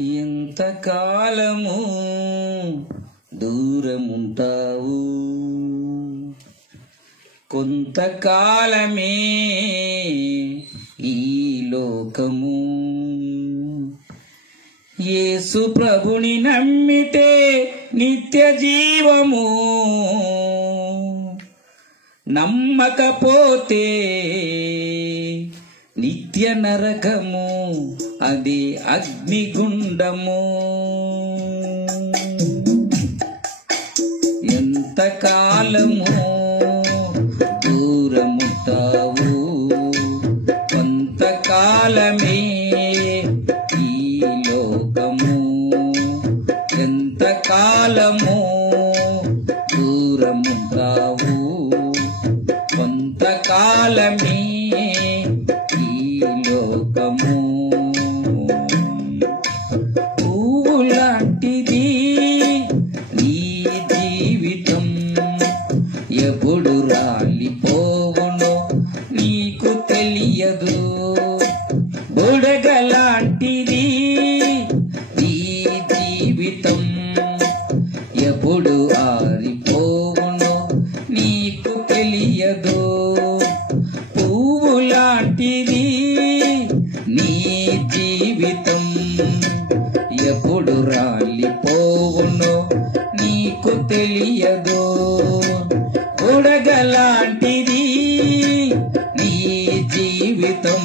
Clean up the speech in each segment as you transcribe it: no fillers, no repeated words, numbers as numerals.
ఎంతకాలము దూరముంటావు, కొంతకాలమే ఈ లోకము. యేసు ప్రభుని నమ్మితే నిత్య జీవము, నమ్మకపోతే నిత్య నరకము, అది అగ్నిగుండము. ఎంతకాలము దూరముంటావు, కొంతకాలమే ఈ లోకము. ఎంతకాలము దూరముంటావు, కొంతకాలమే ఈ లోకము. పూలాంటిది నీ జీవితం, ఎప్పుడు రాలిపోవునో నీకు తెలియదు. బుడగలాంటిది నీ జీవితం, ఎప్పుడు ఆరిపోవునో నీకు తెలియదు. పువ్వులాంటిది నీ జీవితం, ఎప్పుడు రాలిపోవునో నీకు తెలియదు. బుడగలాంటిది నీ జీవితం,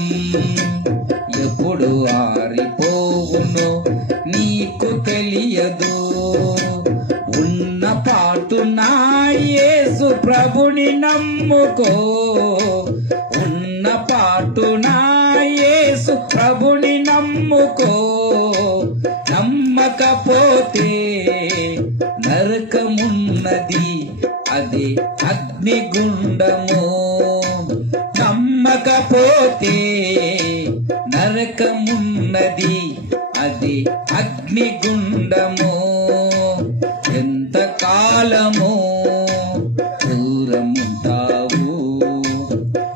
ఎప్పుడు ఆరిపోవునో నీకు తెలియదు. ఉన్న పాటున యేసు ప్రభుని నమ్ముకో, ఉన్న పాటున యేసు ప్రభుని నమ్ముకో. నమ్మకపోతే నరకమున్నది, అదే అగ్నిగుండము. నమ్మకపోతే నరకమున్నది, అది అగ్నిగుండము. ఎంతకాలము దూరముంటావు,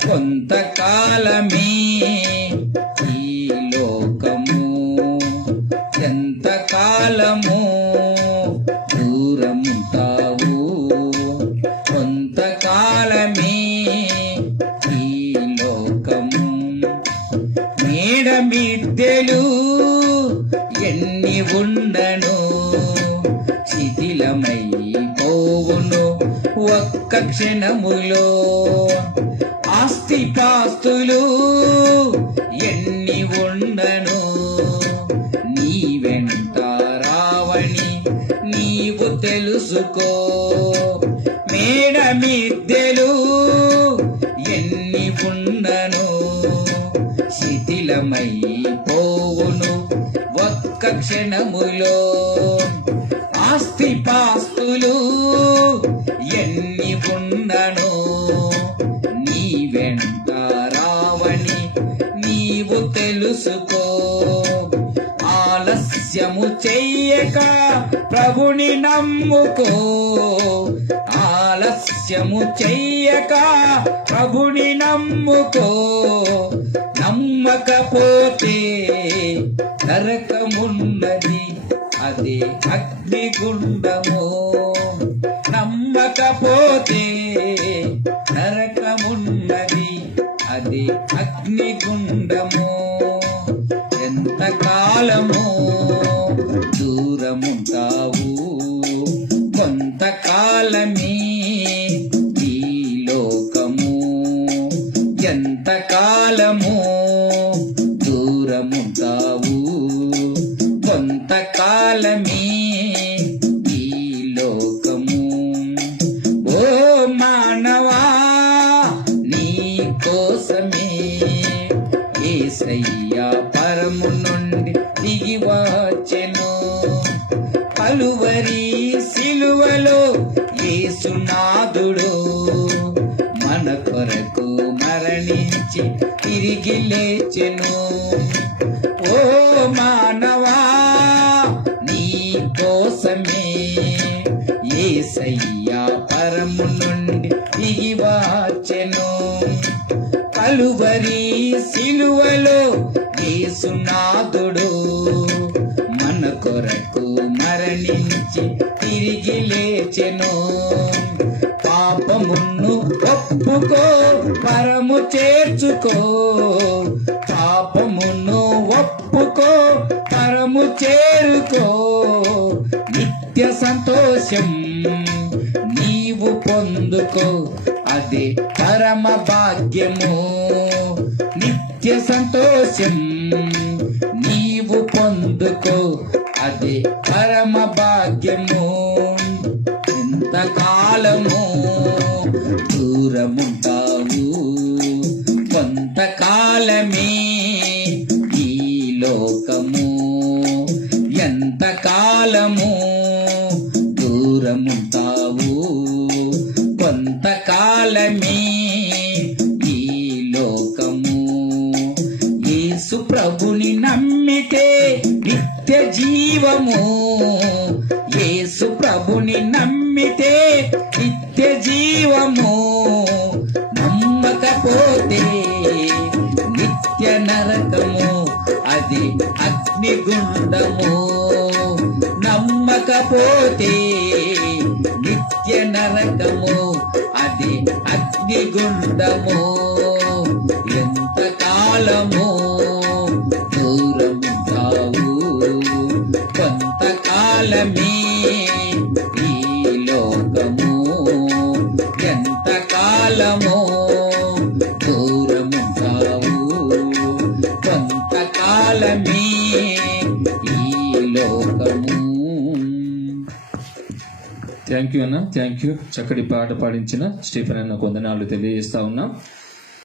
కొంతకాలమే ఈ లోకము. ఎంతకాలము దూరముంటావు, కొంతకాలమే ఈ లోకము. మేడ మిద్దెలు ఎన్ని ఉండను శిథిలమైపోవును ఒక్క క్షణములో. ఆస్తిపాస్తులు ఎన్ని ఉండను నీ వెంట రావని నీవు తెలుసుకో. మేడ మిద్దెలు ఎన్ని ఉండను శిథిలమైపోవును ఒక్క క్షణములో. ఆస్తిపాస్తులు ఎన్ని ఉండను నీ వెంట రావని నీవు తెలుసుకో. ఆలస్యము చెయ్యక ప్రభుని నమ్ముకో, ఆలస్యము చెయ్యక ప్రభుని నమ్ముకో. నమ్మకపోతే నరకమున్నది, అదే అగ్నిగుండము. నమ్మకపోతే నరకమున్నది, అదే అగ్నిగుండము. ఎంతకాలము దూరముంటావు, కొంతకాలమే ఈ లోకము. ఎంతకాలము దూరముంటావు, కొంతకాలమే ఈ లోకము. ఓ మానవా, నీ కోసమే యేసయ్య పరము నుండి దిగి వచ్చెను. కలువరి సిలువలో యేసునాథుడు మన కొరకు మరణించి తిరిగి లేచెను. ఓ మానవా, నీ కోసమే యేసయ్య పరము నుండి దిగి వచ్చెను. కలువరి సిలువలో యేసునాథుడు మన కొరకు మరణించి తిరిగి లేచెను. పాపమును ఒప్పుకో పరము చేర్చుకో, పాపమును ఒప్పుకో పరము చేరుకో. నిత్య సంతోషం నీవు పొందుకో, అదే పరమ భాగ్యము. నిత్య సంతోషం నీవు పొందుకో, అదే పరమ భాగ్యము. ఎంతకాలము దూరముంటావు, కొంతకాలమే ఈ లోకము. ఎంతకాలము దూరముంటావు, కొంతకాలమే ఈ లోకము. యేసు ప్రభుని నమ్మితే నిత్య జీవము, యేసు ప్రభుని నమ్మితే నిత్య జీవము. నమ్మకపోతే నిత్య నరకము, అది అగ్నిగుండము. నమ్మకపోతే నిత్య నరకము, అది అగ్నిగుండము. ఎంతకాలము దూరముంటావు, కొంతకాలమే ఈ లోకము. ఎంతకాలము దూరముంటావు, కొంతకాలమే ఈ లోకము. థ్యాంక్ యూ అన్న, థ్యాంక్ యూ. చక్కటి పాట పాడించిన స్టీఫెన్ అన్న వందనాలు తెలియజేస్తా ఉన్నాం.